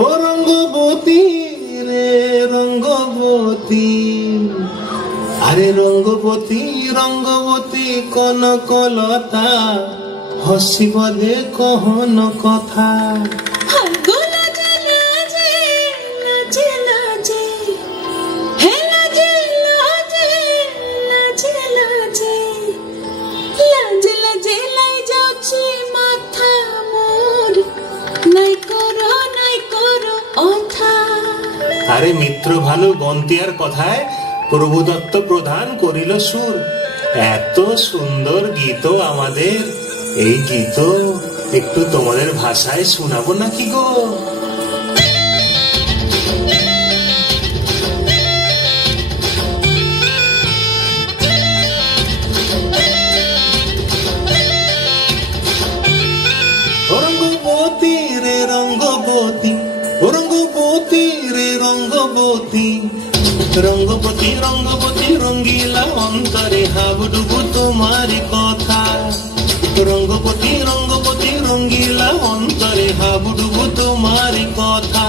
ও রঙ্গবতী রে রঙ্গবতী, আরে রঙ্গবতী রঙ্গবতী কনকলতা, হসিব দে কহন কথা। আরে মিত্র ভালো গন্তিয়ার কথায় প্রভুদত্ত প্রধান করিল সুর। এত সুন্দর গীত আমাদের, এই গীত একটু তোমাদের ভাষায় শোনাবো নাকি গো? রঙ্গবতী রে রঙ্গবতী, রঙ্গবতী রে রঙ্গবতী, রঙ্গবতী রঙ্গবতী রঙ্গিলা অন্তরে হাবুডুবু তোমারি কথা। রঙ্গবতী রঙ্গবতী রঙ্গিলা অন্তরে হাবুডুবু তোমারি কথা।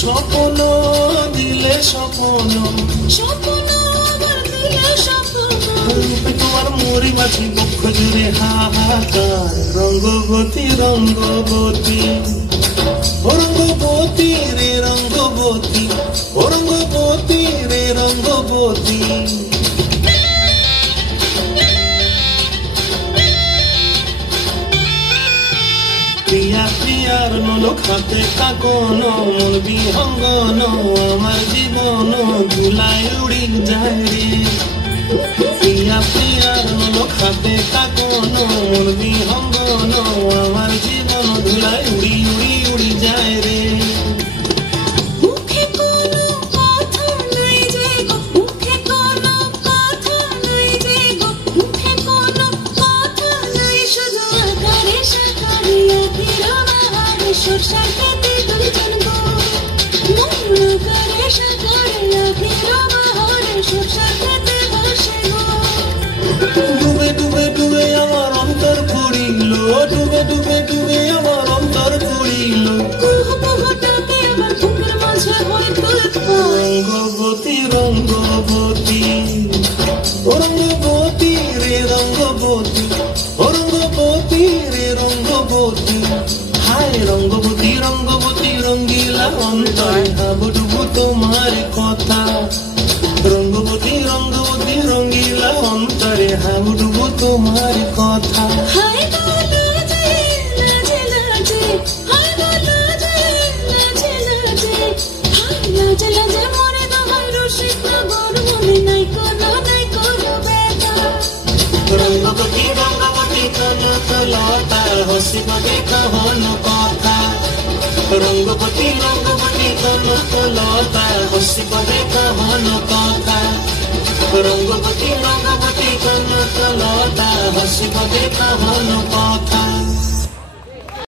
স্বপ্ন দিলে স্বপ্ন, স্বপ্ন দিলে স্বপ্ন, তোমার মরি বাছি বক্ষ জুড়ে হাহাকার। রঙ্গবতী রঙ্গবতী, রঙ্গবতী রে রঙ্গবতী, রঙ্গবতী রে রঙ্গবতী। প্রিয়া প্রিয়ার নলক হাতে কাকন, মন বিহঙ্গন আমার জীবন ধুলায় উড়ি যায় রে। প্রিয়া প্রিয়ার নলক হাতে কাকন, মন বিহঙ্গন আমার জীবন ধুলায় উড়ি উড়ি উড়ি যায় রে। ডুবে ডুবে ডুবে আমার অন্তর পুড়িল, ডুবে ডুবে ডুবে আমার অন্তর পুড়িল। রঙ্গবতী রঙ্গবতী, রঙ্গবতী রে রঙ্গবতী, রঙ্গবতী রে রঙ্গবতী। হায় রঙ্গবতী রঙ্গবতী রঙ্গিলা অন্তরে হাবুডুবু তোমার কথা। রঙ্গবতী রঙ্গবতী রঙ্গিলা অন্তরে হাবুডুবু তোমার কথা। রঙ্গবতী রঙ্গবতী কনকলতা, হসিব দে কহন কথা। রঙ্গবতী রঙ্গবতী কনকলতা, হসিব দে কহন কথা। রঙ্গবতী রঙ্গবতী কনকলতা, হসিব দে কহন কথা।